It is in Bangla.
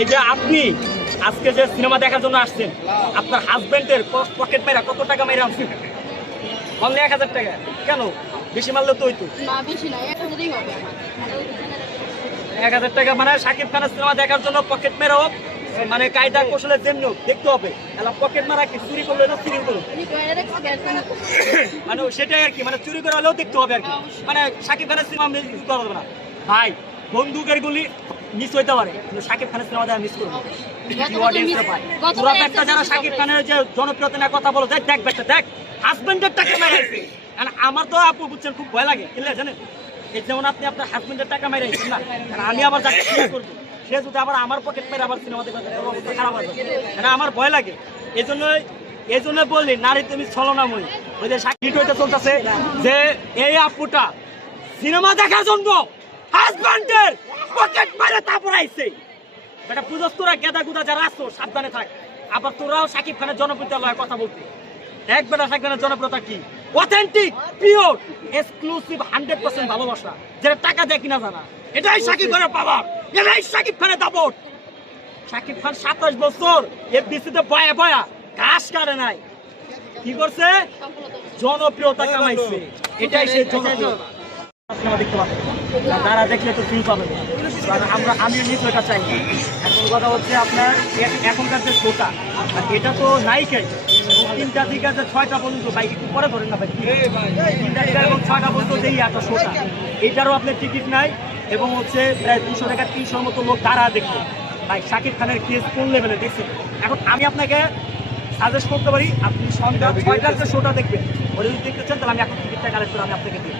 এই যে আপনি আজকে যে সিনেমা দেখার জন্য আসছেন, আপনার হাজবেন্ডের পকেট মেরা কত টাকা মেরে আনছেন? অনলি 1000 টাকা। কেন? বেশি মারলে তো হইতো না, বেশি না, 1000ই হবে আমার। 1000 টাকা মানে শাকিব খানের সিনেমা দেখার জন্য পকেট মেরা হোক, মানে কায়দা কৌশলের জন্য দেখতে হবে। এলা পকেট মারা কি চুরি করলে না চুরি করলো, মানে সেটাই আর কি, মানে চুরি করে হলেও দেখতে হবে আর কি। মানে শাকিব খানের সিনেমা মিস করা যাবে না ভাই। বন্দুকের গুলি মিস হইতে পারে, কিন্তু শাকিব খানের সিনেমা দেখা মিস করবো। পুরা একটা যারা শাকিব খানের যে জনপ্রিয়তা নিয়ে কথা বলো, দেখ দেখ বেটা দেখ হাজবেন্ডের টাকা মেরাইছে। আমার তো আপু বুঝছেন খুব ভয় লাগে, কিনলে জানেন এই যেমন আপনি আপনার হাজবেন্ডের টাকা মেরাইছেন না, আমি আবার যাকে ক্লিয়ার করবো সে যদি আবার আমার পকেট মেরে আবার সিনেমা দেখবে অবস্থা খারাপ আছে, আমার ভয় লাগে। এই জন্য বললি নারী তুমি ছলনাময়ী। ওই যে সাকিব হইতে চলতেছে যে এই আপুটা সিনেমা দেখার জন্য হাজবেন্ডের পকেট মেরে তারপর আইছে। এটা বুঝছ তোরা গেদা গুদা যারা আসছো সাবধানে থাক। আবার তোরাও শাকিব খানের জনপ্রিয়তা লয় কথা বলতে। এক বেটা শাকিব খানের জনপ্রিয়তা কি? অথেন্টিক, পিওর, এক্সক্লুসিভ, 100% ভালোবাসা, যেটা টাকা দিয়ে কিনা জানা। এটাই শাকিব খানের পাওয়ার, এটাই শাকিব খানের দাপট। শাকিব খান 27 বছর এফডিসিতে বয়া বয়া ঘাস কাটে নাই, কি করছে? জনপ্রিয়তা কামাইছে। এটাই সে জনপ্রিয়তা। দেখতে পাবেন তারা দেখলে তো ফিল পাবেন। আমি নিশ্চয়টা চাই। এখন কথা হচ্ছে আপনার এখনকার যে শোটা, এটা তো নাইকাই 3টা থেকে 6টা পর্যন্ত, বাইক একটু পরে ধরেন না ভাই, 3টা থেকে এবং 6টা পর্যন্ত যেই একটা শোটা, এটারও আপনার টিকিট নাই এবং হচ্ছে প্রায় 200 টাকা 300 মতো লোক তারা দেখবে। ভাই শাকিব খানের কেস কোন লেভেলে দেখছেন? এখন আমি আপনাকে সাজেস্ট করতে পারি, আপনি সন্ধ্যা 6টার যে শোটা দেখবেন, ওটা যদি দেখতে চান তাহলে আমি এখন টিকিটটা কালেক্ট করে আমি আপনাকে দিই।